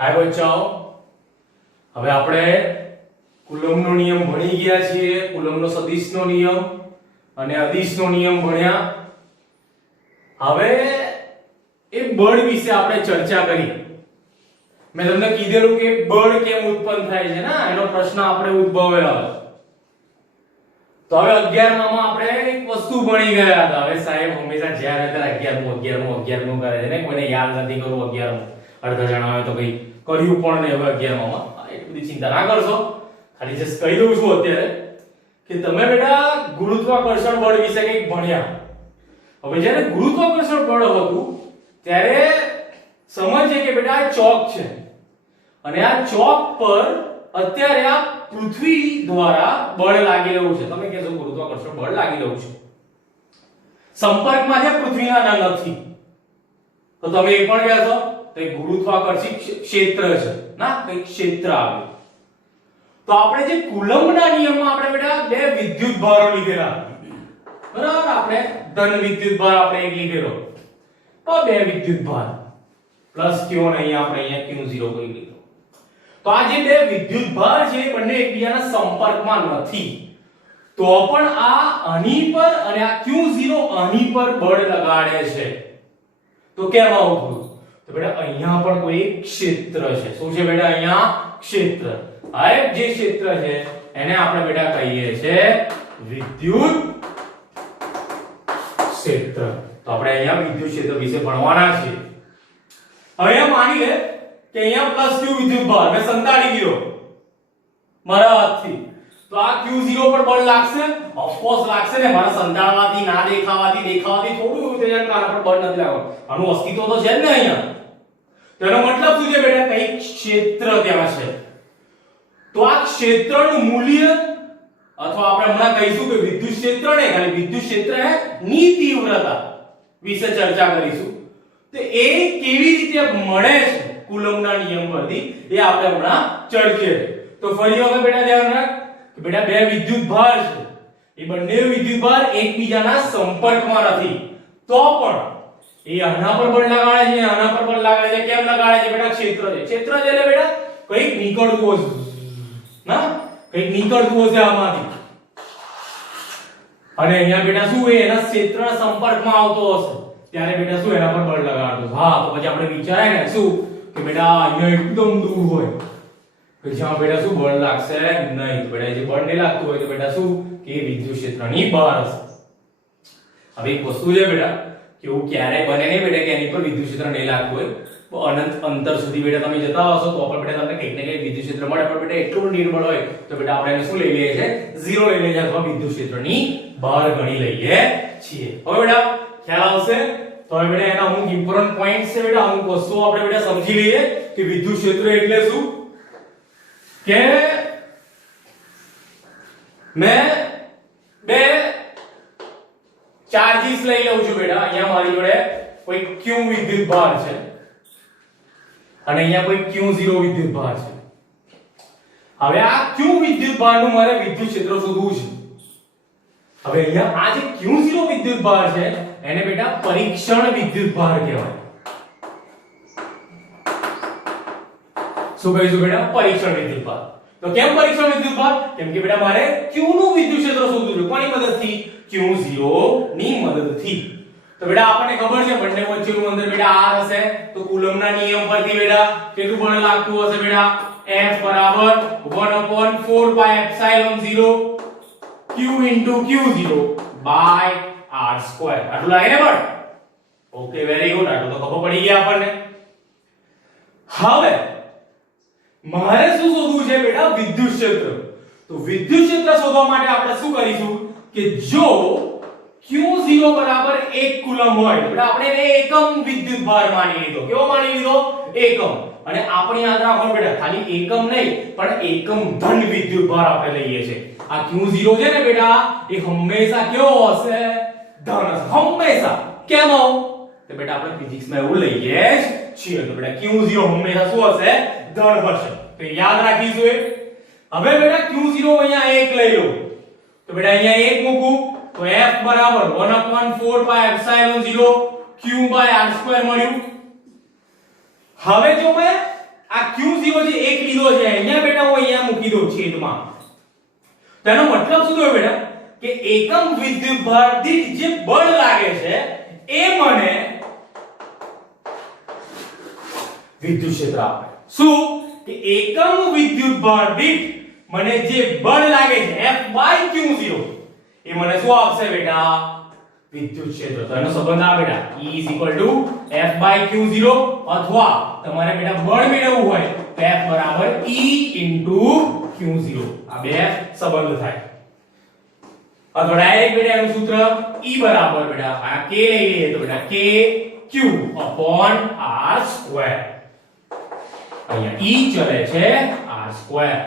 हाय बच्चाओ, હવે આપણે કુલમ્બનો નિયમ ભણી ગયા છીએ. કુલમ્બનો સદિશનો નિયમ અને અદિશનો નિયમ ભણ્યા. હવે એ બળ વિશે આપણે ચર્ચા કરી. મેં તમને કીધેલું કે બળ કેમ ઉત્પન્ન થાય છે ને, એનો પ્રશ્ન આપણે ઉદ્ભવેલો હતો. તો હવે 11માં આપણે એક વસ્તુ ભણી ગયા હતા. હવે સાહેબ હંમેશા જ્યારે ત્યારે 11મું કરે છે ને, કોઈને યાદ નથી કરવું 11મું. અડધા જણા હોય તો કઈ કર્યું પણ નહીં. હવે 11માં એટલી બધી ચિંતા ના કરશો, ખાલી જસ્ટ કહી દઉં છું અત્યારે કે તમે બેટા ગુરુત્વાકર્ષણ બળ વિશે કંઈક ભણ્યા. હવે જ્યારે ગુરુત્વાકર્ષણ બળ હતું ત્યારે સમજીએ કે બેટા આ ચોક છે અને આ ચોક પર અત્યારે આ પૃથ્વી દ્વારા બળ લાગી રહ્યું છે. તમે કહેશો ગુરુત્વાકર્ષણ બળ લાગી રહ્યું છે, સંપર્કમાં છે પૃથ્વીના નથી, તો તમે એ પણ કહેશો તો ગુરુત્વાકર્ષી ક્ષેત્ર છે ના, કઈ ક્ષેત્ર આવ્યું. તો આપણે જે કુલમ્બના નિયમમાં આપણે બેટા બે વિદ્યુત ભારો લીધેલા, બરાબર? આપણે ધન વિદ્યુત ભાર આપણે એક લીધેલો, તો બે વિદ્યુત ભાર પ્લસ q અને અહીંયા q0 કહી લીધો. તો આ જે બે વિદ્યુત ભાર છે એ બંને એકબીજાના સંપર્કમાં નથી, તો પણ આ આની પર અને આ q0 આની પર બળ લગાડે છે. તો કેમ આવું થયું? તો બેટા અહીંયા પણ કોઈ ક્ષેત્ર છે. શું છે બેટા? અહીંયા ક્ષેત્ર. આ જે ક્ષેત્ર છે એને આપણે બેટા કહીએ છે વિદ્યુત ક્ષેત્ર. તો આપણે અહીંયા વિદ્યુત ક્ષેત્ર વિશે ભણવાના છીએ. હવે માની લે કે અહીંયા પ્લસ q વિદ્યુત ભાર મેં સંતાડી દીધો મારા હાથથી, તો આ q0 પર બળ લાગશે? ઓફકોર્સ લાગશે ને. મારા સંતાડવાથી, ના દેખાવાથી થોડું તેના કારણ પર બળ નથી લાગવાનું. આનું અસ્તિત્વ તો છે જ ને અહીંયા. તેનો મતલબ શું છે બેટા? કઈ ક્ષેત્ર ત્યાં છે. તો આ ક્ષેત્રનું મૂલ્ય, અથવા આપણે હમણાં કહીશું કે વિદ્યુત ક્ષેત્ર ને ખાલી વિદ્યુત ક્ષેત્ર ની તીવ્રતા વિશે ચર્ચા કરીશું. તો એ કેવી રીતે મળે છે કુલમ્બના નિયમ પરથી એ આપણે હમણાં ચર્ચીએ. તો ફરી હવે બેટા ધ્યાન રાખ કે બેટા બે વિદ્યુત ભાર છે, એ બંને વિદ્યુત ભાર એકબીજાના સંપર્કમાં નથી, તો પણ એ આના પર બળ લગાડે છે, આના પર બળ લગાડે છે. કેમ લગાડે છે બેટા? ક્ષેત્ર છે. ક્ષેત્ર છે એટલે બેટા કંઈક નીકળતું હશે ના, કંઈક નીકળતું હશે આમાંથી, અને અહીંયા બેટા શું એ એના ક્ષેત્રના સંપર્કમાં આવતો હશે, ત્યારે બેટા શું એના પર બળ લગાડતો. હા, તો પછી આપણે વિચારાય ને શું કે બેટા અહીંયા એકદમ દૂર હોય કે જ્યાં બેટા શું બળ લાગશે નહીં, તો બેટા જે બળ નહીં લાગતું હોય તો બેટા શું કે વિદ્યુત ક્ષેત્રની બહાર હશે. હવે એક વસ્તુ છે બેટા કે એવું ક્યારેય બને નહીં બેટા કે એની પર વિદ્યુત ક્ષેત્ર નહીં લાગતું હોય, તો અનંત અંતર સુધી બેટા તમે જતા હશો તો પણ બેટા તમને કંઈક ને કંઈક વિદ્યુત ક્ષેત્ર મળે, પણ બેટા એટલું નિર્બળ હોય તો બેટા આપણે એને શું લઈ લઈએ છીએ? 0 લઈ લઈએ છીએ, અથવા વિદ્યુત ક્ષેત્રની બહાર ગણી લઈએ છીએ. હવે બેટા ખ્યાલ આવશે? તો હવે બેટા એના અમુક ઇમ્પોર્ટન્ટ પોઈન્ટ્સ છે બેટા, અમુક વસ્તુઓ આપણે બેટા સમજી લઈએ કે વિદ્યુત ક્ષેત્ર એટલે શું. કે મેં બે ચાર્જીસ લઈ લઉં છું બેટા. અહીંયા મારી જોડે કોઈ q વિદ્યુત ભાર છે અને અહીંયા કોઈ q0 વિદ્યુત ભાર છે. હવે આ q વિદ્યુત ભારનું મારે વિદ્યુત ક્ષેત્ર શોધવું છે. હવે અહીંયા આ જે q0 વિદ્યુત ભાર છે એને બેટા પરીક્ષણ વિદ્યુત ભાર કહેવાય. શું કહીશું બેટા? પરીક્ષણ વિદ્યુત ભાર. તો કેમ પરીક્ષણ વિદ્યુત ભાર? કેમ કે બેટા મારે q નું વિદ્યુત ક્ષેત્ર શોધવું છે. કોની મદદથી? q0 ની મદદથી. તો બેટા આપણને ખબર છે બંને વચ્ચેનું અંતર બેટા r હશે, તો કુલમ્બના નિયમ પરથી બેટા કેટલું બળ લાગતું હશે બેટા? F બરાબર 1/4πε0 q q0 બાય r2. આટલું લાગે ને બળ? Okay, very good. આટલું તો ખબર પડી ગઈ આપણને. હવે મારે શું શોધવું છે બેટા? વિદ્યુત ક્ષેત્ર. તો વિદ્યુત ક્ષેત્ર શોધવા માટે આપણે શું કરીશું કે જો q0 બરાબર 1 કુલમ્બ હોય તો આપણે એને એકમ વિદ્યુત ભાર માની લીધો. કેવો માની લીધો? એકમ. અને આપણે યાદ રાખો બેટા ખાલી એકમ નહીં પણ એકમ ધન વિદ્યુત ભાર આપણે લઈએ છે. આ q0 છે ને બેટા એ હંમેશા કેવો હશે? ધન હશે હંમેશા. કેમ આવું? તો બેટા આપણે ફિઝિક્સમાં એવું લઈએ જ છીએ. તો બેટા q0 હંમેશા શું હશે? ધન હશે. તો યાદ રાખીશું એ. હવે બેટા q0 અહીંયા 1 લઈ લો, તો બેટા અહીંયા 1 મૂકું તો F બરાબર 1/4πε0 q/r2 મળ્યું. હવે જો મેં આ q છેદમાં તેનો મતલબ શું થયો બેટા કે એકમ વિદ્યુતભાર દીઠ જે બળ લાગે છે એ મને વિદ્યુત ક્ષેત્ર આપે શું કે એકમ વિદ્યુતભાર દીઠ મને જે બળ લાગે છે F/q0 એ મને શું આપશે બેટા વિદ્યુત ક્ષેત્ર તો એનો સંબંધ આ બેટા E F/q0 અથવા તમારે બેટા બળ મેળવવું હોય તો F E q0 આ બે સંબંધ થાય અથવા ડાયરેક્ટ બેટા એનું સૂત્ર E બરાબર બેટા આ k લઈ લઈએ તો બેટા k q r². અહીંયા E ચલે છે r².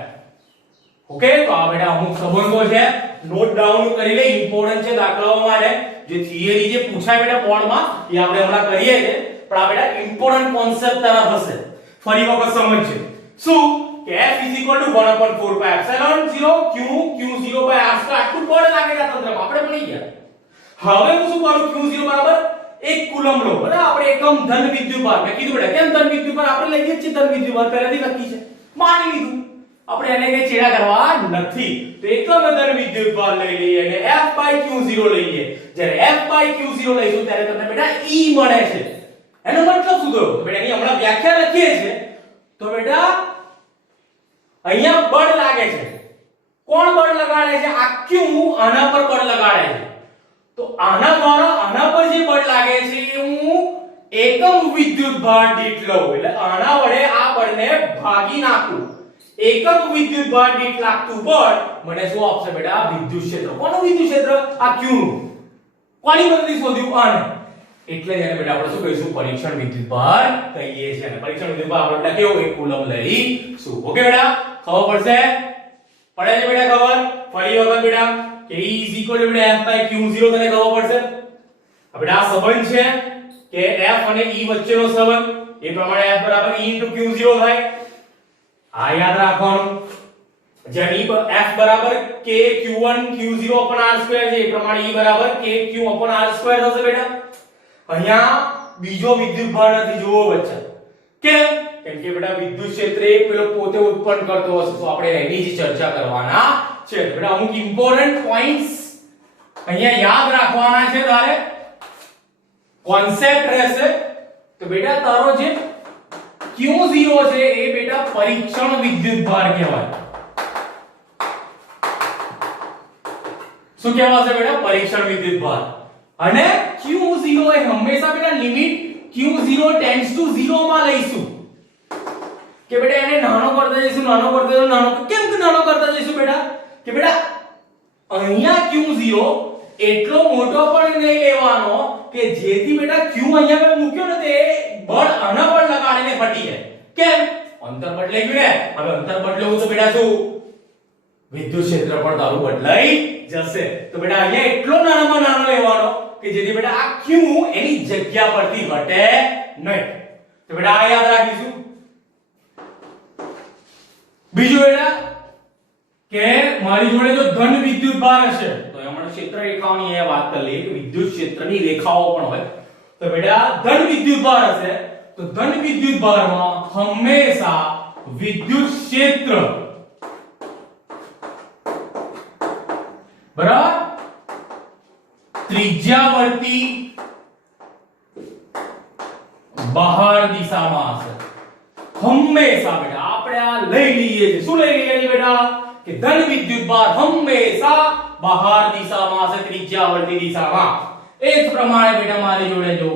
ઓકે તો આ બેટા અમુક સંબંધો છે નોટ ડાઉન કરી લે ઇમ્પોર્ટન્ટ છે દાખલાઓ માટે જે થિયરી જે પૂછાય બેટા બોર્ડમાં એ આપણે હમણાં કરીએ છે પણ આ બેટા ઇમ્પોર્ટન્ટ કોન્સેપ્ટ તરફ હશે ફરી વખત સમજજો શું કે F 1/4 pi epsilon 0 q q0 by r square આટલું બળ લાગે છે તંત્રમાં આપણે ભણી ગયા હવે હું શું કરું q0 બરાબર 1 કુલમ લો બરાબર આપણે એકમ ધન વિદ્યુતભાર મેં કીધું બેટા કેમ ધન વિદ્યુતભાર આપણે લઈએ છીએ ધન વિદ્યુતભાર પહેલેથી લખી છે માની લીધું આપણે એને કઈ છેડા કરવા નથી તો એકમ ધન વિદ્યુતભાર લઈ લઈએ અને F/q0 લઈએ જ્યારે F/q0 લઈશું ત્યારે તમને બેટા E મળે છે એનો મતલબ શું થયો તો બેટા અહીં હમણાં વ્યાખ્યા લખીએ છે તો બેટા અહીંયા બળ લાગે છે કોણ બળ લગાડે છે આ q આના પર બળ લગાડે છે તો આના દ્વારા આના પર જે બળ લાગે છે એ હું એકમ વિદ્યુતભાર દીઠ લઉં એટલે આના વડે આ બળને ભાગી નાખું એકમ વિદ્યુતભાર દીઠ લાગતું બળ મને શું આપશે બેટા વિદ્યુત ક્ષેત્ર કોનું વિદ્યુત ક્ષેત્ર આ q નું કોની બદલી શોધ્યું આને એટલે એને બેટા આપણે શું કહીશું પરીક્ષણ વિદ્યુતભાર કહીએ છીએ અને પરીક્ષણ વિદ્યુતભાર આપણે બેટા કેવો 1 કુલમ લઈશું ઓકે બેટા ખબર પડશે પડે છે બેટા ખબર ફરી વખત બેટા કે E બેટા F/q0 તને ખબર પડશે બેટા આ સંબંધ છે કે F અને E વચ્ચેનો સંબંધ એ પ્રમાણે F E q0 થાય આ યાદ રાખવાનું જેમ F k q1 q0 r² છે એ પ્રમાણે E k q r² થશે બેટા અહીંયા બીજો વિદ્યુતભાર નથી જોવો બચ્ચા કેમ કે બેટા વિદ્યુત ક્ષેત્ર એક પેલો પોતે ઉત્પન્ન કરતો હશે તો આપણે એની જ ચર્ચા કરવાના છે બેટા અમુક ઇમ્પોર્ટન્ટ પોઈન્ટ્સ અહીંયા યાદ રાખવાના છે તારે કોન્સેપ્ટ રહેશે તો બેટા તારો જે q0 છે એ બેટા પરીક્ષણ વિદ્યુતભાર કહેવાય શું કહેવાશે બેટા પરીક્ષણ વિદ્યુતભાર અને q0 એ હંમેશા બેટા લિમિટ q0 ટેન્ડ્સ ટુ 0 માં લઈશું કે બેટા એને નાનો કરતા જઈશું નાનો કેમ કે નાનો કરતા જઈશું બેટા કે બેટા અહીંયા q0 એટલો મોટો પણ નહીં લેવાનો કે જેથી બેટા q અહીંયા મેં મૂક્યો ને તે બળ આના પર લગાડીને ફટી જાય કેમ અંતર બદલાઈ ગયું ને હવે અંતર બદલાવું તો બેટા શું વિદ્યુત ક્ષેત્ર પણ તારું બદલાઈ જશે તો બેટા અહીંયા એટલો નાનામાં નાનો લેવાનો કે જેથી બેટા આ q એની જગ્યા પરથી ઘટે નહીં તો બેટા આ યાદ રાખીશું બીજું બેટા કે મારી જોડે જો ધન વિદ્યુતભાર હશે તો હમણાં ક્ષેત્ર રેખાઓની એ વાત કરી લઈએ કે વિદ્યુત ક્ષેત્રની રેખાઓ પણ હોય તો બેટા ધન વિદ્યુતભાર હશે તો ધન વિદ્યુતભારમાં હંમેશા વિદ્યુત ક્ષેત્ર બરાબર ત્રિજ્યાવર્તી બહાર દિશામાં હશે હંમેશા બેટા આપણે આ લઈ લઈએ છીએ શું લઈ લઈએ છીએ બેટા કે ધન વિદ્યુતભાર હંમેશા બહાર દિશામાં હશે ત્રિજ્યાવર્તી દિશામાં એ જ પ્રમાણે બેટા મારી જોડે જો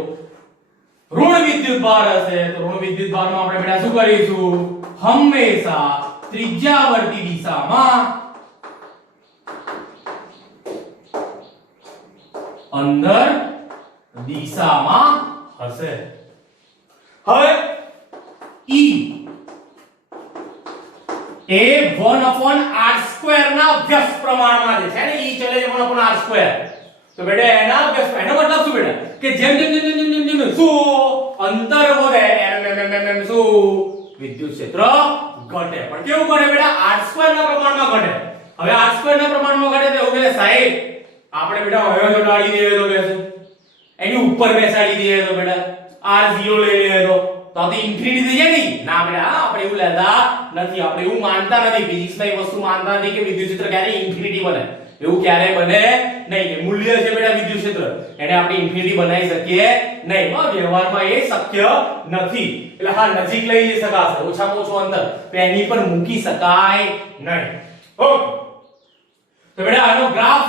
ઋણ વિદ્યુતભાર હશે તો ઋણ વિદ્યુતભારમાં આપણે બેટા શું કરીશું હંમેશા ત્રિજ્યાવર્તી દિશામાં અંદર દિશામાં હશે હવે E એ 1/r² ના વ્યસ્ત પ્રમાણમાં છે ને E ચલે છે 1/r². તો બેટા એના વ્યસ્ત એનો મતલબ શું બેટા કે જેમ શું અંતર વધે એમ શું વિદ્યુત ક્ષેત્ર ઘટે પણ કેવું ઘટે બેટા r² ના પ્રમાણમાં ઘટે હવે r² ના પ્રમાણમાં ઘટે તો એવું કે સાહેબ આપણે બેટા હવે જોડાડી દઈએ તો કે એની ઉપર બેસાડી દઈએ તો બેટા r0 લઈ લઈએ તો તો આ તો ઇન્ફિનિટી થઈ જાય નહીં ના બેટા આપણે એવું લેતા નથી આપણે એવું માનતા નથી ફિઝિક્સમાં એ વસ્તુ માનતા નથી કે વિદ્યુત ક્ષેત્ર ક્યારે ઇન્ફિનિટી બને એવું ક્યારે બને નહીં એ મૂલ્ય છે બેટા વિદ્યુત ક્ષેત્ર એને આપણે ઇન્ફિનિટી બનાવી શકીએ નહીં વ્યવહારમાં એ શક્ય નથી એટલે હા નજીક લઈ જઈ શકાશે ઓછામાં ઓછું અંતર તો એની પર મૂકી શકાય નહીં ઓકે તો બેટા આનો ગ્રાફ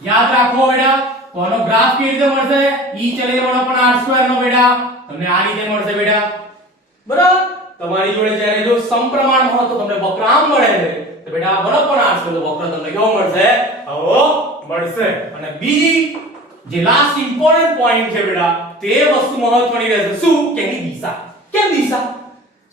યાદ રાખો બેટા તો આનો ગ્રાફ કેવી રીતે મળશે E ચલે પણ r² નો બેટા તમને આ રીતે મળશે બેટા બરાબર તમારી જોડે જ્યારે જો સમપ્રમાણ હોય તો તમને વક્રાંક મળે છે તો બેટા 1/r² તો વક્ર તમને કેવો મળશે આવો મળશે અને બીજી જે લાસ્ટ ઇમ્પોર્ટન્ટ પોઈન્ટ છે બેટા તે વસ્તુ મહત્વની રહેશે શું કે એની દિશા કેમ દિશા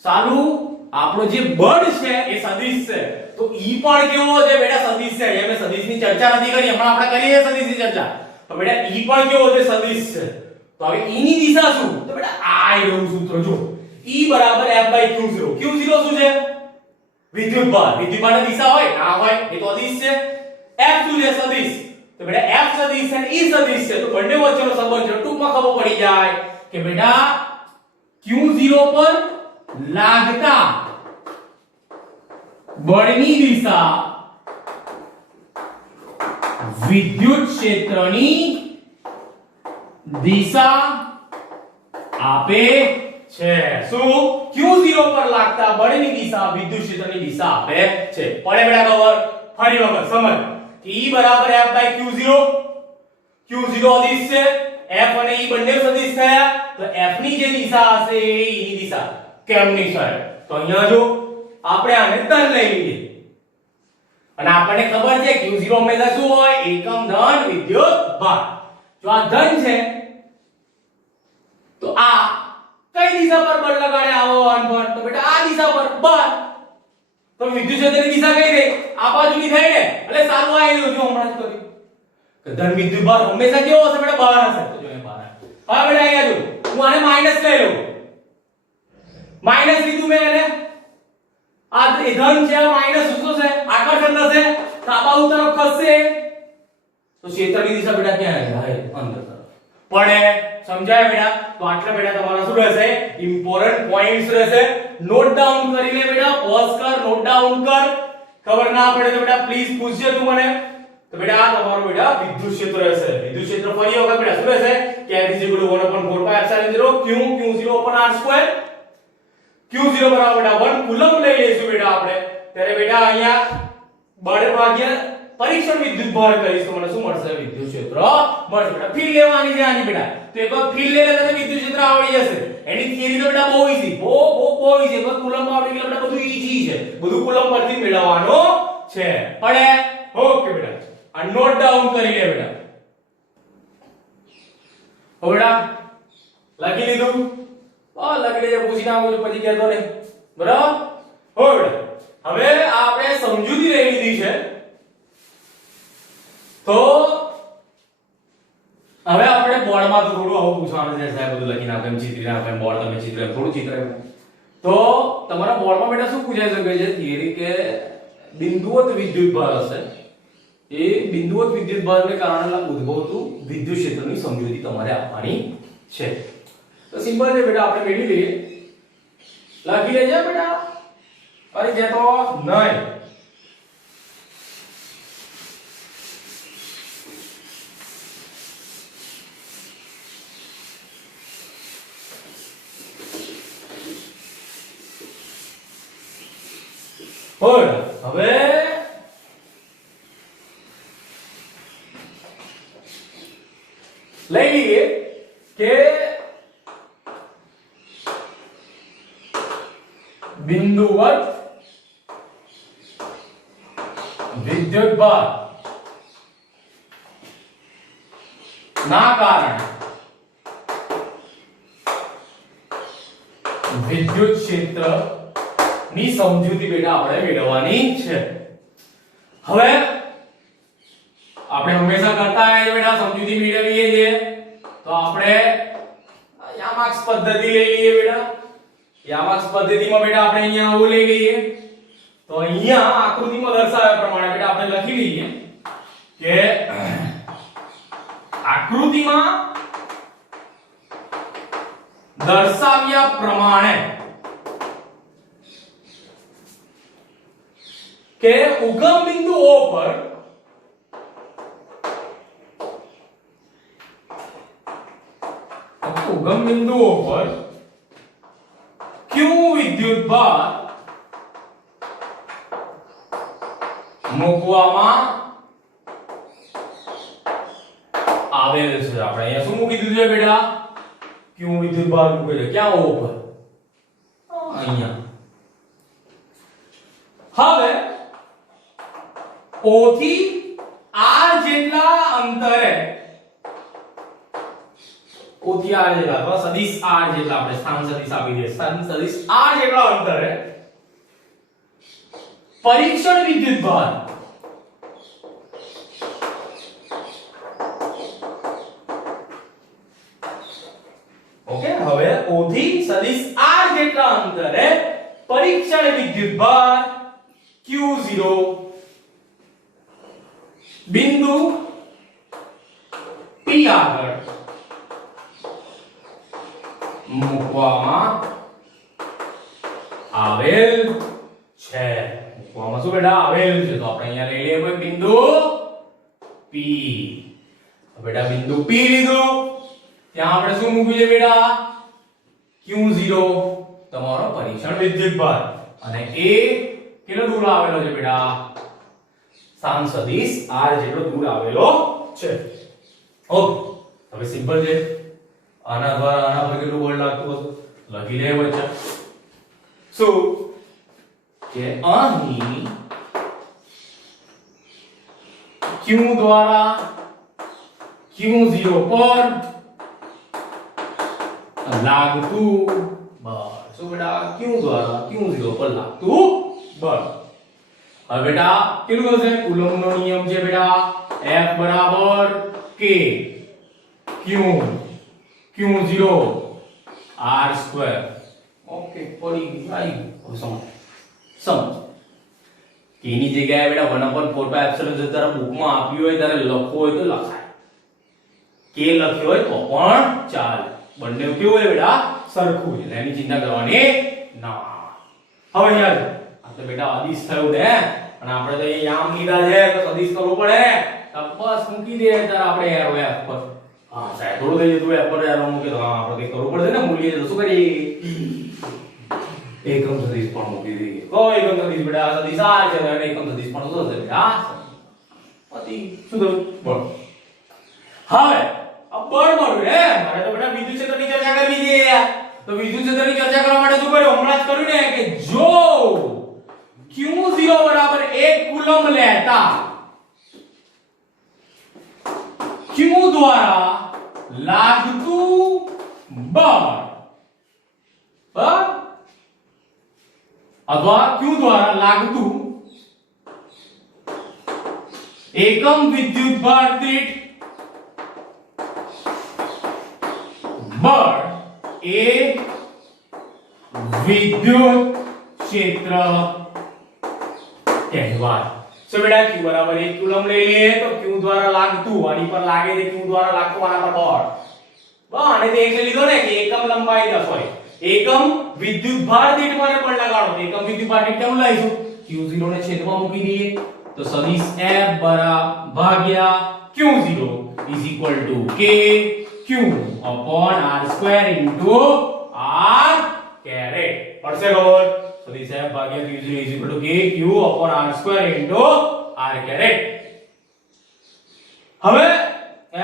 સાલું આપણો જે બળ છે એ સદિશ છે તો ઈ પણ કેવો છે બેટા સદિશ છે અહીંયા મેં સદિશની ચર્ચા નથી કરી હમણાં આપણે કરીએ સદિશની ચર્ચા તો બેટા ઈ પણ કેવો છે સદિશ છે તો હવે ઈ ની દિશા શું તો બેટા આ એવું સૂત્ર જો E બરાબર F/q0 q0 શું છે વિદ્યુતભારની દિશા હોય ના હોય એ તો અદિશ છે F શું છે સદિશ તો બેટા F સદિશ અને E સદિશ છે તો બંને વચ્ચેનો સંબંધ છે ટૂંકમાં ખબર પડી જાય કે બેટા q0 પર લાગતા બળની દિશા વિદ્યુત ક્ષેત્રની દિશા આપે છે શું q0 પર લાગતા બળની દિશા વિદ્યુત ક્ષેત્રની દિશા આપે છે પડે બેટા ખબર ફરી વખત સમજ E બરાબર F/q0 q0 અદિશ છે F અને E બંને સદિશ થયા તો F ની જે દિશા હશે એ E ની દિશા કેમની છે તો અહીંયા જો આપણે આને ધન લઈ લઈએ અને આપણને ખબર છે q0 હંમેશા શું હોય એકમ ધન વિદ્યુત ભાર જો આ ધન છે તો આ કઈ દિશા પર બળ લગાડે આવો પર તો બેટા આ દિશા પર બળ તો વિદ્યુત ક્ષેત્રની દિશા કઈ રહી આ બાજુની થઈ ને એટલે સારું આવી ગયું જો હમણાં જ કર્યું કે ધન વિદ્યુત ભાર હંમેશા કેવો હશે બેટા બહાર હશે તો જો એ બહાર હવે બેટા અહીંયા જો હું આને માઈનસ લઈ લઉં માઈનસ લીધું મેં એને આ ધન છે માઈનસ શું છે આકર્ષણ થશે તો આ બાજુ તરફ ખસશે તો ક્ષેત્રની દિશા બેટા ક્યાં આવી અંદર તરફ પડે સમજાય બેટા તો આટલા બેટા તમારા શું રહેશે ઇમ્પોર્ટન્ટ પોઈન્ટ્સ રહેશે નોટ ડાઉન કરી લે બેટા પોઝ કર નોટ ડાઉન કર ખબર ના પડે તો બેટા પ્લીઝ પૂછજે તું મને તો બેટા આ તમારો બેટા વિદ્યુત ક્ષેત્ર રહેશે વિદ્યુત ક્ષેત્ર ફરી વખત બેટા શું રહેશે કે F = 1/4πε0 q q0/r² q0 બરાબર બેટા 1 કુલમ લઈ લઈશું બેટા આપણે ત્યારે બેટા અહીંયા બળ ભાગ્યા પરીક્ષણ વિદ્યુત ભાર કરીશ તો મને શું મળશે વિદ્યુત ક્ષેત્ર મળશે બેટા ફીલ લેવાની છે આની બેટા તો એકવાર ફીલ લઈ લે તો વિદ્યુત ક્ષેત્ર આવડી જશે એની થિયરી તો બેટા બહુ ઈઝી બહુ ઈઝી એકવાર કુલમ આવડી ગયું બેટા બધું ઈઝી છે બધું કુલમ પરથી મેળવવાનો છે પડે ઓકે બેટા આ નોટ ડાઉન કરી લે બેટા ઓ બેટા લખી લીધું લખી લેજે પૂછી ના આવું પછી કહેતો નહીં બરાબર હો બેટા હવે આપણે સમજૂતી લઈ લીધી છે તો હવે આપણે બોર્ડમાં તો થોડું આવું પૂછવાનું છે સાહેબ બધું લખી નાખો એમ ચિત્ર નાખો એમ બોર્ડ તમે ચિત્ર થોડું ચિત્ર તો તમારા બોર્ડમાં બેટા શું પૂછાઈ શકે છે થિયરી કે બિંદુવત વિદ્યુત ભાર હશે એ બિંદુવત વિદ્યુત ભારને કારણે ઉદ્ભવતું વિદ્યુત ક્ષેત્રની સમજૂતી તમારે આપવાની છે તો સિમ્પલ છે બેટા આપણે મેળવી લઈએ લખી લેજે બેટા અરે જે તો નહીં હવે લઈ લઈએ કે બિંદુવત વિદ્યુત ભાર ના કારણે વિદ્યુત ક્ષેત્ર ની સમજૂતી બેટા આપણે મેળવવાની છે હવે આપણે હંમેશા કરતા આવીએ બેટા સમજૂતી મેળવીએ છીએ તો આપણે યામાક્સ પદ્ધતિ લઈ લઈએ બેટા યામાક્સ પદ્ધતિમાં બેટા આપણે અહીંયા આવું લઈ લઈએ તો અહીંયા આકૃતિમાં દર્શાવ્યા પ્રમાણે બેટા આપણે લખી લઈએ કે આકૃતિમાં દર્શાવ્યા પ્રમાણે કે ઉગમ બિંદુ O પર ઉગમ બિંદુઓ પર Q વિદ્યુતભાર મૂકવામાં આવેલ છે. આપણે અહીંયા શું મૂકી દીધું છે બેટા? Q વિદ્યુતભાર મૂકે છે ક્યાં? O પર. અહીંયા. હવે O થી R જેટલા અંતરે O થી R જેટલા અથવા સદિશ R જેટલા આપણે સ્થાન સદિશ આપી દઈએ. સ્થાન સદિશ R જેટલા અંતરે પરીક્ષણ વિદ્યુતભાર ઓકે. હવે O થી સદિશ R જેટલા અંતરે પરીક્ષણ વિદ્યુતભાર Q0 બિંદુ P આગળ મૂકવામાં આવેલ છે. મૂકવામાં શું બેટા? આવેલ છે. તો આપણે અહીંયા લઈ લઈએ કોઈ બિંદુ P. બેટા બિંદુ P લીધું, ત્યાં આપણે શું મૂક્યું છે બેટા? Q0 તમારો પરીક્ષણ વિદ્યુતભાર. અને A કેટલો દૂર આવેલો છે બેટા? સ્થાન સદિશ R જેટલો દૂર આવેલો છે. ઓકે. હવે સિમ્પલ છે. આના દ્વારા આના પર કેટલું બળ લાગતું હશે લખી લે બચ્ચા. શું કે અહીં Q દ્વારા Q0 પર લાગતું બળ. શું બેટા? Q દ્વારા Q0 પર લાગતું બળ. હવે બેટા કેટલું હશે? કુલમ્બનો નિયમ છે બેટા. F બરાબર K Q Q0 R square. Okay પડી આવી સમજ K ની જગ્યાએ બેટા 1/4π તારા બુકમાં આપ્યું હોય ત્યારે લખવું હોય તો લખાય. K લખ્યો હોય તો પણ ચાલે. બંને કેવું હોય બેટા? સરખું છે. એની ચિંતા કરવાની ના. હવે યાર આ તો બેટા અદિશ થયું ને, અને આપણે તો અહીંયા યામ લીધા છે તો સદિશ કરવું પડે. તો બસ મૂકી દે ત્યારે આપણે એરો F પર. હા સાહેબ થોડું થઈ જતું F પર એરો મૂકી દો. હા આપણે કરવું પડશે ને મૂલ્ય તો શું કરીએ? એકમ સદિશ પણ મૂકી દઈએ. કોઈ એકમ સદિશ બેટા સદિશ આ છે અને એકમ સદિશ પણ શું થશે બેટા? પતિ શું થયું? બળ. હવે આ બળ મળ્યું હે. મારે તો બેટા વિદ્યુત ક્ષેત્રની ચર્ચા કરવી છે. તો વિદ્યુત ક્ષેત્રની ચર્ચા કરવા માટે શું કર્યું? હમણાં જ કર્યું ને કે જો Q0 બરાબર 1 કુલમ્બ લેતા Q દ્વારા લાગતું બળ અથવા Q દ્વારા લાગતું એકમ વિદ્યુતભાર દીઠ બળ એ વિદ્યુત ક્ષેત્ર કહેવાય. સો બેટા Q બરાબર 1 કુલમ્બ લઈ લઈએ તો Q દ્વારા લાગતું આની પર લાગે છે Q દ્વારા લાગતું આના પર બળ. આને તે એક લીધો ને કે એકમ લંબાઈ દ સોરી એકમ વિદ્યુતભાર દીઠ મારે બળ લગાડો. એકમ વિદ્યુતભાર દીઠ કેવું લઈશું? Q0 ને છેદમાં મૂકી દઈએ તો સદિશ F ભાગ્યા Q0 is equal to K Q upon R square into R caret. પડશે ખબર? સદિશ F ભાગ્યા Q0 is equal to K Q upon R square into R caret. હવે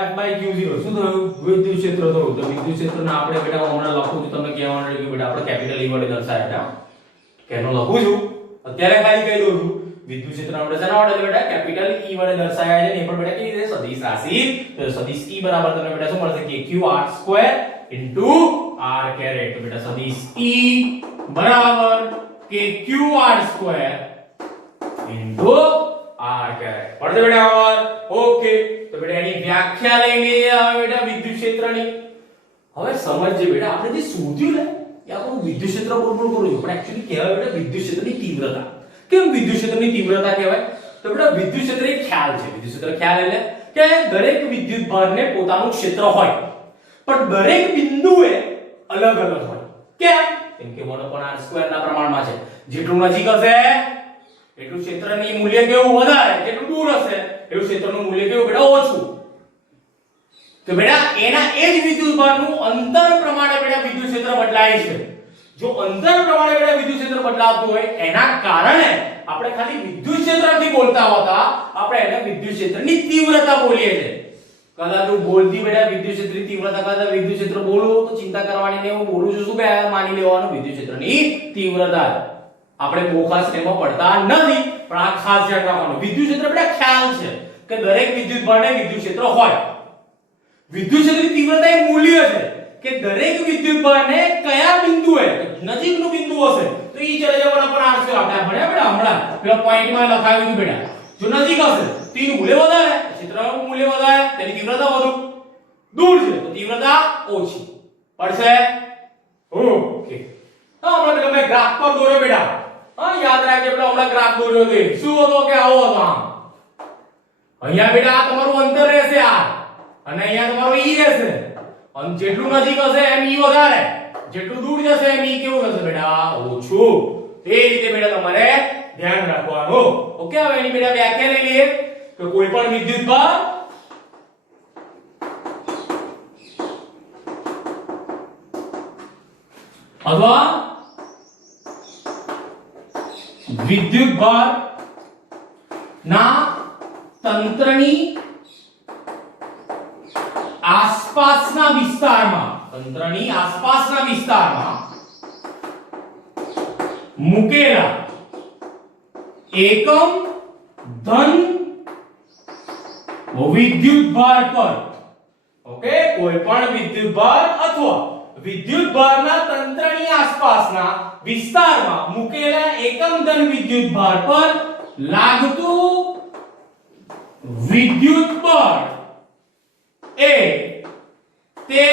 F by Q0 શું થયું? વિદ્યુત ક્ષેત્ર થયું. તો વિદ્યુત ક્ષેત્રને આપણે બેટા હમણાં લખું છું તમને કહેવાનું છે કે બેટા આપણે કેપિટલ E વડે દર્શાવ્યા હતા. કેનો લખું છું અત્યારે ખાલી કહી દઉં છું. વિદ્યુત ક્ષેત્ર આપણે શેના વડે બેટા કેપિટલ E વડે દર્શાવ્યા છે. એ પણ બેટા કેવી રીતે? સદિશ રાશિ. તો સદિશ E બરાબર તમને બેટા શું મળશે? કે Q R square into R caret. તો બેટા સદિશ E બરાબર કે Q R square into R caret. પડશે બેટા ખબર? ઓકે. તો બેટા એની વ્યાખ્યા લઈ લઈએ હવે બેટા વિદ્યુત ક્ષેત્રની. હવે સમજજે બેટા આપણે જે શોધ્યું ને એ આપણું વિદ્યુત ક્ષેત્ર બોલ કરું છું પણ એક્ચ્યુઅલી કહેવાય બેટા વિદ્યુત ક્ષેત્રની તીવ્રતા. કેમ વિદ્યુત ક્ષેત્રની તીવ્રતા કહેવાય? તો બેટા વિદ્યુત ક્ષેત્ર એક ખ્યાલ છે. વિદ્યુત ક્ષેત્ર ખ્યાલ એટલે કે દરેક વિદ્યુત ભારને પોતાનું ક્ષેત્ર હોય પણ દરેક બિંદુએ અલગ અલગ હોય. કેમ? કેમ કે 1/r² ના પ્રમાણમાં છે. જેટલું નજીક હશે એટલું ક્ષેત્રની મૂલ્ય કેવું વધારે, જેટલું દૂર હશે એટલું ક્ષેત્રનું મૂલ્ય કેવું બેટા ઓછું. તો બેટા એના એ જ વિદ્યુતભારનું અંતર પ્રમાણે બેટા વિદ્યુત ક્ષેત્ર બદલાય છે. જો અંતર પ્રમાણે બેટા વિદ્યુત ક્ષેત્ર બદલાતું હોય એના કારણે આપણે ખાલી વિદ્યુત ક્ષેત્રથી બોલતા હોતા, આપણે એને વિદ્યુત ક્ષેત્રની તીવ્રતા બોલીએ છીએ. કદાચ હું બોલતી બેટા વિદ્યુત ક્ષેત્રની તીવ્રતા કદાચ વિદ્યુત ક્ષેત્ર બોલું તો ચિંતા કરવાની નહીં, હું બોલું છું શું કે માની લેવાનું વિદ્યુત ક્ષેત્રની તીવ્રતા. આપણે બહુ ખાસ એમાં પડતા નથી, પણ આ ખાસ ધ્યાન રાખવાનું. વિદ્યુત ક્ષેત્ર બેટા ખ્યાલ છે કે દરેક વિદ્યુતભારને વિદ્યુત ક્ષેત્ર હોય. વિદ્યુત ક્ષેત્રની તીવ્રતા એ મૂલ્ય છે કે દરેક વિદ્યુતભારને કયા બિંદુએ નજીકનું બિંદુ હશે તો ઈ ચલે જવાના પણ r² આપણે ભણ્યા બેટા હમણાં પેલા પોઈન્ટમાં લખાયું હતું બેટા. જો નજીક હશે તો એનું મૂલ્ય વધારે, ક્ષેત્રનું મૂલ્ય વધારે, તેની તીવ્રતા વધુ. દૂર છે તો તીવ્રતા ઓછી પડશે. ઓકે, તો આપણે પેલા મેં ગ્રાફ પર દોર્યો બેટા. હા યાદ રાખજો પેલા હમણાં ગ્રાફ દોર્યો હતો શું હતો કે આવો હતો. અહીંયા બેટા આ તમારું અંતર રહેશે r અને અહીંયા તમારો e રહેશે. અને જેટલું નજીક હશે એમ e વધારે, જેટલું દૂર જશે એમ e કેવું થશે બેટા ઓછું. તે રીતે બેટા તમારે ધ્યાન રાખવાનું. ઓકે, હવે એની બેટા વ્યાખ્યા લઈ લઈએ કે કોઈ પણ વિદ્યુતભાર અથવા વિદ્યુતભાર ના તંત્રની આસપાસના વિસ્તારમાં મૂકેલા એકમ ધન વિદ્યુતભાર પર, ઓકે, કોઈ પણ વિદ્યુતભાર અથવા વિદ્યુતભારના તંત્રની આસપાસના વિસ્તારમાં મૂકેલા એકમ ધન વિદ્યુતભાર પર લાગતું વિદ્યુત બળ એ તે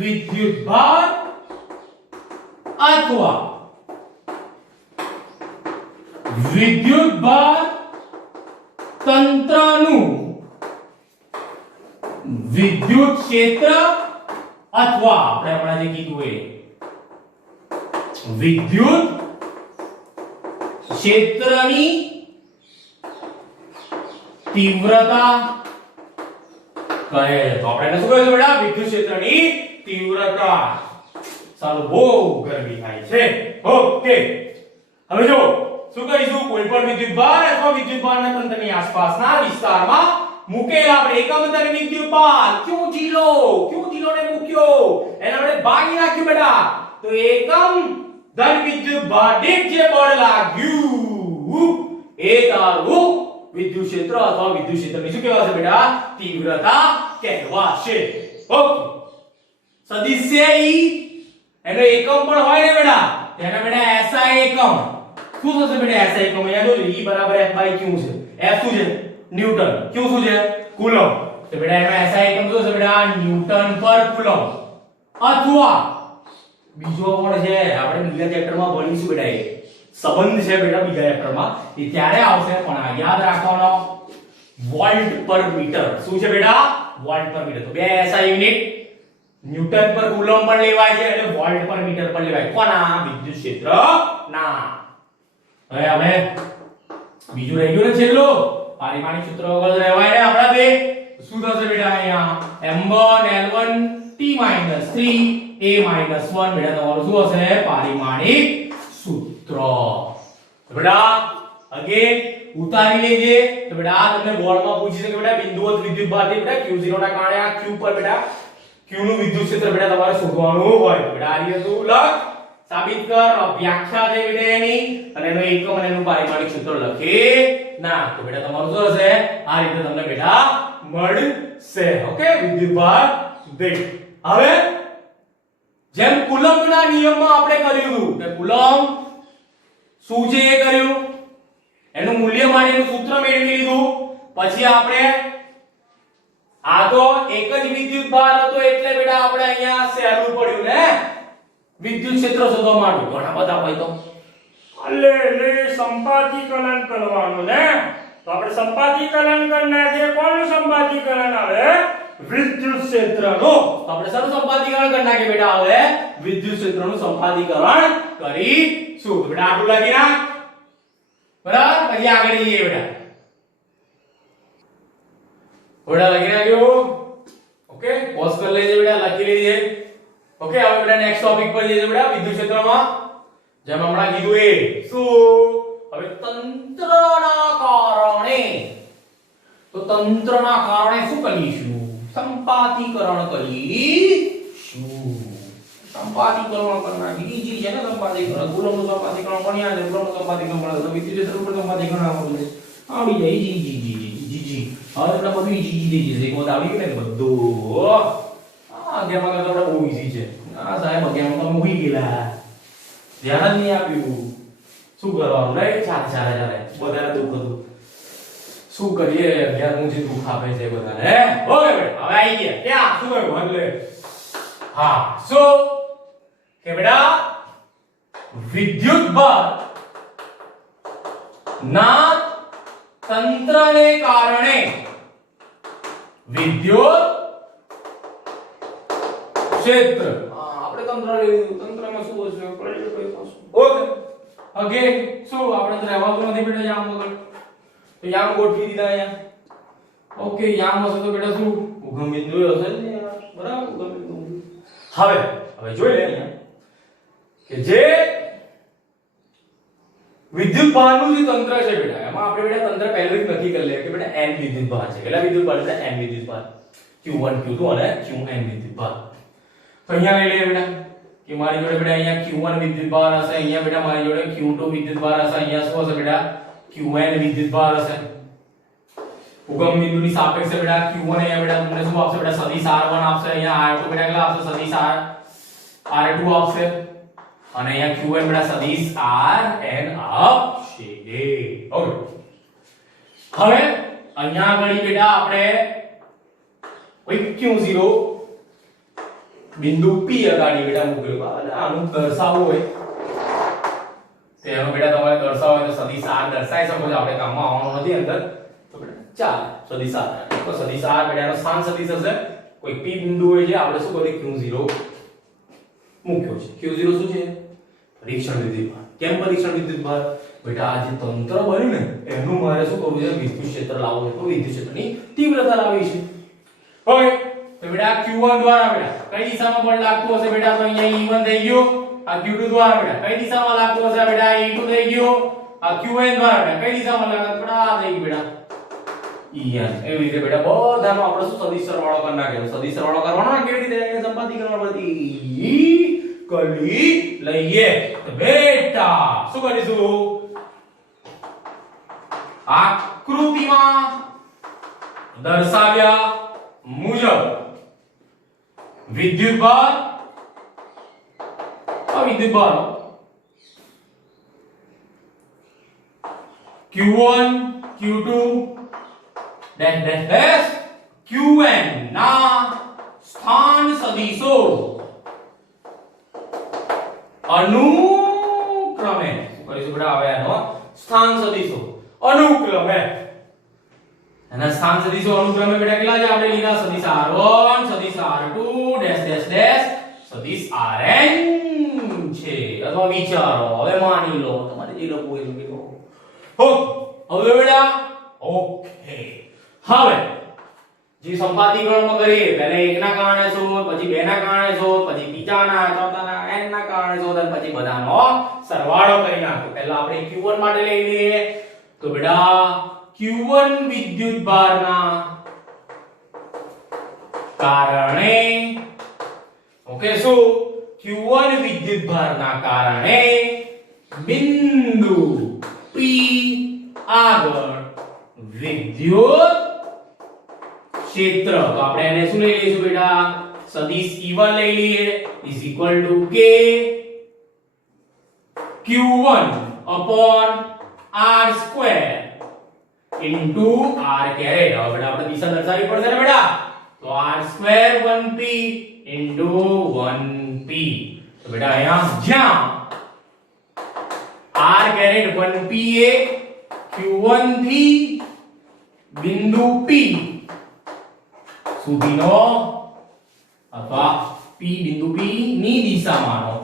વિદ્યુતભાર અથવા વિદ્યુતભાર તંત્રનું વિદ્યુત ક્ષેત્ર અથવા આપણે હમણાં જે કીધું એ વિદ્યુત ક્ષેત્રની તીવ્રતા કહે. તો આપણે એને શું કહીશું બેટા? વિદ્યુત ક્ષેત્રની તીવ્રતા. ચાલો બહુ ગરમી થાય છે. ઓકે, હવે જો શું કહીશું? કોઈ પણ વિદ્યુતભાર અથવા વિદ્યુતભારના તંત્રની આસપાસના વિસ્તારમાં મૂકેલા આપણે એકમ ધન વિદ્યુતભાર ક્યુ જીલોને મૂક્યો એના વડે ભાગી નાખ્યું બેટા. તો એકમ ધન વિદ્યુતભાર દીઠ જે બળ લાગ્યું એ તારું વિદ્યુત ક્ષેત્ર અથવા વિદ્યુત ક્ષેત્રની શું કહેવાશે બેટા? તીવ્રતા કહેવાશે. ઓકે, સદિશ્ય E એનો એકમ પણ હોય ને બેટા, તેના બેટા SI એકમ શું થશે બેટા? SI એકમ અહીંયા જોજો E બરાબર F/Q છે. F શું છે? ન્યૂટન. Q શું છે? કુલમ. તો બેટા એમાં SI એકમ શું છે બેટા? ન્યૂટન પર કુલમ. અથવા બીજો પણ છે, આપણે બીજા ચેપ્ટરમાં ભણીશું બેટા. એ સંબંધ છે બેટા બીજા ચેપ્ટરમાં, એ ત્યારે આવશે, પણ આ યાદ રાખવાનો વોલ્ટ પર મીટર. શું છે બેટા? વોલ્ટ પર મીટર. તો બે SI યુનિટ ન્યૂટન પર કુલમ પણ લેવાય છે અને વોલ્ટ પર મીટર પણ લેવાય. કોના? વિદ્યુત ક્ષેત્ર ના. હવે આપણે બીજું રહી ગયું ને છેલ્લું, પારિમાણિક સૂત્ર વગર રહેવાય ને આપણાથી. શું થશે બેટા? અહીંયા m1 l1 t - 3 a - 1 બેટા તમારું શું હશે? પારિમાણિક સૂત્ર. બેટા અગેન ઉતારી લેજે. તો બેટા આ તમને બોર્ડમાં પૂછી શકે બેટા બિંદુવત વિદ્યુતભારથી બેટા q0 ના કારણે આ q પર બેટા q નું વિદ્યુત ક્ષેત્ર બેટા તમારે શોધવાનું હોય. બેટા આ રીતે તું લખ, સાબિત કર, વ્યાખ્યા દે બેટા એની, અને એનો એકમ અને એનું પારિમાણિક સૂત્ર લખે ના. તો બેટા તમારું શું હશે? આ રીતે તમને બેટા મળશે. ઓકે, વિદ્યુતભાર દીઠ. હવે જેમ કુલમ્બના નિયમમાં આપણે કર્યું હતું કે કુલમ્બ શું છે એ કર્યું, એનું મૂલ્ય માટેનું સૂત્ર મેળવી લીધું. પછી આપણે આ તો એક જ વિદ્યુતભાર હતો એટલે બેટા આપણે અહીંયા સહેલું પડ્યું ને વિદ્યુત ક્ષેત્ર શોધવા માંડું. ઘણા બધા હોય તો અલે સંપાતીકરણ કરવાનું ને, તો આપણે સંપાતીકરણ કરી નાખીએ. કોનું સંપાતીકરણ આવે? વિદ્યુત ક્ષેત્રનો આપણે શેનું સંપાદીકરણ કરી નાખીએ બેટા હવે વિદ્યુત ક્ષેત્રનું સંપાદીકરણ કરીશું બેટા આટલું લખી નાખ બરાબર પછી આગળ જઈએ બેટા લખી નાખ્યું ઓકે પોઝ કરી લેજે બેટા લખી લેજે ઓકે હવે બેટા નેક્સ્ટ ટોપિક પર જઈએ બેટા વિદ્યુત ક્ષેત્રમાં જેમ હમણાં કીધું એ શું હવે તંત્રના કારણે તો તંત્રના કારણે શું કરીશું સંપાદીકરણ કરીશું સંપાદીકરણ કરના ઈજી છે ને સંપાદીકરણ કુલમનું સંપાદીકરણ ભણ્યા છે કુલમનું સંપાદીકરણ ભણ્યા તો વિદ્યુત ક્ષેત્ર ઉપર સંપાદીકરણ આવડે આવડી જાય ઈજી હવે આપણે બધું ઈજી થઈ જશે એક વખત આવડી ગયું ને બધું આ ગેમમાં તો આપણે બહુ ઈઝી છે આ સાહેબ ગેમમાં તો મૂકી ગયેલા ધ્યાન જ નહીં આપ્યું શું કરવાનું નહીં ચાલે બધાને દુઃખ હતું શું કરીએ યાર હું જે દુઃખ આપે છે બધાને હે ઓકે બેટા હવે આવી ગયા ક્યાં શું કર્યું એટલે હા શું કે બેટા વિદ્યુત ભાર ના તંત્રને કારણે વિદ્યુત ક્ષેત્ર આપણે તંત્ર લેવું તંત્રમાં શું હશે ઓકે ઓકે શું આપણે તો રહેવાનું નથી બેટા યામ વગર તો યામ ગોઠવી દીધા અહીંયા ઓકે યામ હશે તો બેટા શું ઉગમ બિંદુ હશે ને બરાબર ઉગમ બિંદુ હવે જોઈ લે અહીંયા કે જે વિદ્યુત ભારનું જે તંત્ર છે બેટા એમાં આપણે બેટા તંત્ર પહેલેથી જ નક્કી કરી લે કે બેટા n વિદ્યુત ભાર છે કેટલા વિદ્યુત ભાર છે n વિદ્યુત ભાર q1 q2 અને qn વિદ્યુત ભાર તો અહીંયા લઈ લઈએ બેટા કે મારી જોડે બેટા અહીંયા q1 વિદ્યુત ભાર હશે અહીંયા બેટા મારી જોડે q2 વિદ્યુત ભાર હશે અહીંયા શું હશે બેટા qn વિદ્યુત ભાર હશે ઉગમ બિંદુની સાપેક્ષે બેટા q1 અહીંયા બેટા તમને શું આપશે બેટા સદિશ r1 આપશે અહીંયા r2 બેટા કેટલા આપશે સદિશ r2 આપશે અને અહીંયા qn બેટા સદિશ rn આપશે ઓકે હવે અહીંયા આગળ બેટા આપણે કોઈ q0 બિંદુ p અગાડી બેટા મૂકેલું અને આનું દર્શાવવું હોય તો એનો બેટા તમારે દર્શાવવો હોય તો સદિશ r દર્શાવી શકો છો આપણે કામમાં આવવાનું નથી અંદર તો બેટા ચાલ સદિશ r તો સદિશ r બેટા એનો સ્થાન સદિશ હશે કોઈ p બિંદુ હોય છે આપણે શું કરીએ q0 મૂક્યો છે q0 શું છે પરીક્ષણ વિદ્યુત ભાર કેમ પરીક્ષણ વિદ્યુત ભાર બેટા આ જે તંત્ર બન્યું ને એનું મારે શું કરવું છે વિદ્યુત ક્ષેત્ર લાવવું છે તો વિદ્યુત ક્ષેત્રની તીવ્રતા લાવવી છે ઓકે તો બેટા q1 દ્વારા બેટા કઈ દિશામાં બળ લાગતું હશે બેટા તો અહીંયા e1 થઈ ગયો આ q2 દ્વારા બેટા કઈ દિશામાં લાગતું હશે બેટા e2 થઈ ગયો આ qn દ્વારા બેટા કઈ દિશામાં લાગતું બેટા આ થઈ ગયું બેટા en એવી રીતે બેટા બધાનો આપણે શું સદિશ સરવાળો કરી નાખ્યો સદિશ સરવાળો કરવાનો ને કેવી રીતે સંપાદીકરણ પરથી કરી લઈએ તો બેટા શું કરીશું આકૃતિમાં દર્શાવ્યા મુજબ વિદ્યુત ભાર વિદ્યુત ભાર q1 q2 ડેશ qn ના સ્થાન સદિશો અનુક્રમે કરીશું બેટા હવે આનો સ્થાન સદિશો અનુક્રમે એના સ્થાન સદિશો અનુક્રમે બેટા કેટલા છે આપણે લીધા સદિશ r1 સદિશ r2 ડેશ સદિશ rn છે અથવા વિચારો હવે માની લો તમારે જે લખવું એ લખી લો હવે બેટા ઓકે હવે જે સંપાદીકરણમાં કરીએ પહેલા 1 ના કારણે શોધ પછી 2 ના કારણે શોધ પછી ત્રીજાના ચોથાના n ના કારણે શોધ અને પછી બધાનો સરવાળો કરી નાખો પહેલા આપણે q1 માટે લઈ લઈએ તો બેટા q1 વિદ્યુત ભારના કારણે ઓકે શું q1 વિદ્યુત ભારના કારણે બિંદુ p આગળ વિદ્યુત ક્ષેત્ર તો આપણે એને શું લઈ લઈશું બેટા સદિશ e1 લઈ લઈએ is equal to k q1 upon r square into r caret હવે બેટા આપણે દિશા દર્શાવવી પડશે ને બેટા તો r square 1p into 1p તો બેટા અહીંયા જ્યાં r caret 1p એ q1 થી બિંદુ p સુધીનો અથવા P બિંદુ P ની દિશામાંનો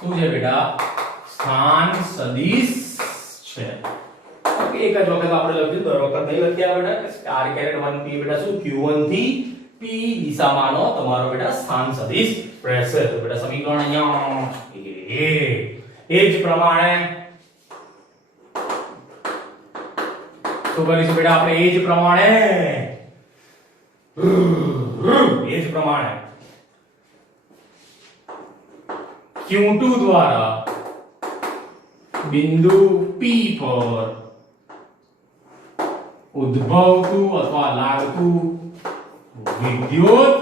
શું છે બેટા સ્થાન સદિશ છે ઓકે એક જ વખત આપણે લખ્યું દર વખત નહીં લખ્યા બેટા કે સ્ટાર કેરેટ 1p બેટા શું q1 થી p દિશામાંનો તમારો બેટા સ્થાન સદિશ રહેશે તો બેટા સમીકરણ અહીંયા એ જ પ્રમાણે શું કરીશું બેટા આપણે એ જ પ્રમાણે q2 દ્વારા બિંદુ P પર ઉદ્ભવતું અથવા લાગતું વિદ્યુત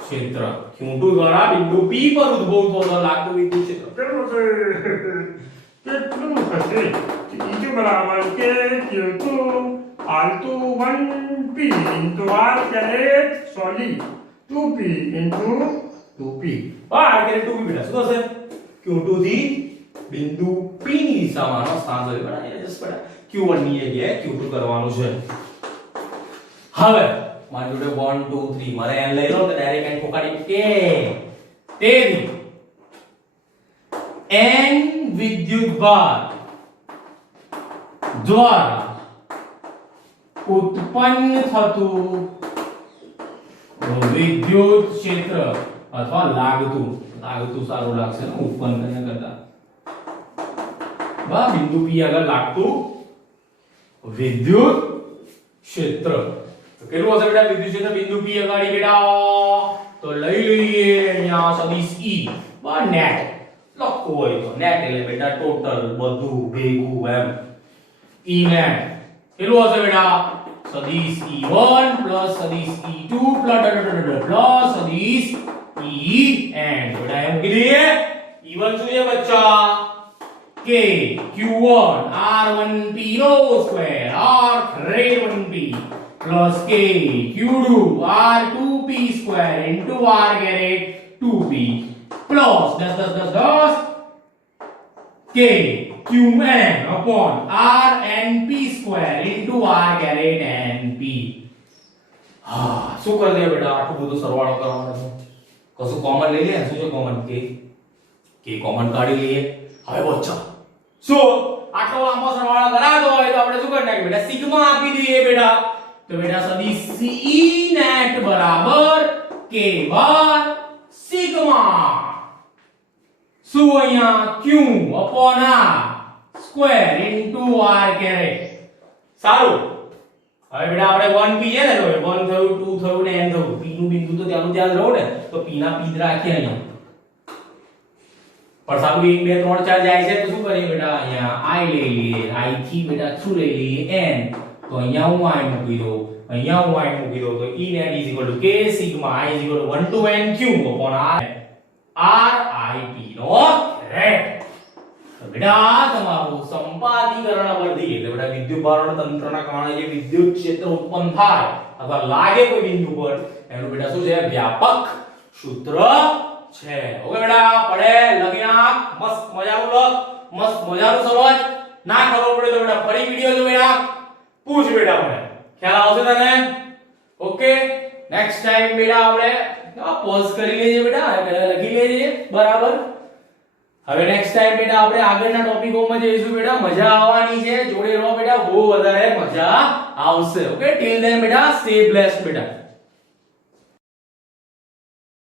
ક્ષેત્ર q2 દ્વારા બિંદુ P પર ઉદ્ભવતું અથવા લાગતું વિદ્યુત ક્ષેત્ર કેટલું થશે E2 બરાબર કે Q2 R2 1p into R caret sorry 2p into 2p r કેરેટ 2p બેટા શું થશે q2 થી બિંદુ P ની દિશામાંનો સ્થાન સદિશ બેટા એ જસ્ટ બેટા q1 ની જગ્યાએ q2 કરવાનું છે હવે મારી જોડે 1 2 3 મારે n લઈ લો તો ડાયરેક્ટ n ફોકાડી કે તેથી n વિદ્યુતભાર દ્વારા ઉત્પન્ન થતું વિદ્યુત ક્ષેત્ર અથવા લાગતું સારું લાગશે ને ઉત્પન્ન કર્યા કરતા બા બિંદુ P આગળ લાગતું વિદ્યુત ક્ષેત્ર તો કેટલું હશે બેટા વિદ્યુત ક્ષેત્ર બિંદુ P આગળ બેટા તો લઈ લઈએ અહીંયા સદિશ E બા નેટ લખવું હોય તો નેટ એટલે બેટા ટોટલ બધું ભેગું એમ E નેટ કેટલું હશે બેટા સદિશ E1 પ્લસ સદિશ E2 પ્લસ સદિશ En બેટા એમ કીધીએ E1 શું છે બચ્ચા k q1 r1p નો square r caret 1p plus k q2 r2p square into r caret 2p plus 10 k qn upon r np square into r caret np શું કરી દે બેટા આટલું બધું સરવાળો કરવાનો છે કશું કોમન લઈ લે શું છે કોમન કે કોમન કાઢી લઈએ હવે બચ્ચા શું આટલો લાંબો સરવાળો કરાવતો હોય તો આપણે શું કરી નાખીએ બેટા સિગ્મા આપી દઈએ બેટા તો બેટા સદિશ E net બરાબર k બાર સિગ્મા શું અહીંયા q upon r square into r caret સારું હવે બેટા આપણે 1p છે ને તો 1 થયું 2 થયું ને n થયું p નું બિંદુ તો ત્યાંનું ત્યાં જ રહો ને તો p ના p જ રાખીએ અહીંયા पर साहब 1 2 3 4 જાય છે તો શું કરીએ બેટા અહીંયા i લઈ લઈએ i થી બેટા શું લઈ લઈએ n તો અહીંયા હું i મૂકી દઉં અહીંયા હું i મૂકી દઉં તો E net k sigma i 1 to n q upon r r i p નો રેટ તો બેટા તમારું સંપાદીકરણ અવધિ એટલે બેટા વિદ્યુતભારણ તંત્રના કારણે જે વિદ્યુત ક્ષેત્ર ઉત્પન્ન થાય અથવા લાગે કોઈ બિંદુ પર એનું બેટા શું છે વ્યાપક સૂત્ર છે ઓકે બેટા પડે લગ્યા મસ્ત મજાનું લખ મસ્ત મજાનું સમજ ના ખબર પડે તો બેટા ફરી વિડિયો જો બેટા પૂછ બેટા મને ખ્યાલ આવશે તને ઓકે નેક્સ્ટ ટાઈમ બેટા આપણે પોઝ કરી લેજે બેટા પહેલા લખી લેજે બરાબર હવે નેક્સ્ટ ટાઈમ બેટા આપણે આગળના ટોપિકોમાં જઈશું બેટા મજા આવવાની છે જોડે રહો બેટા બહુ વધારે મજા આવશે ઓકે ટીલ ધેન બેટા સ્ટે બ્લેસ્ડ બેટા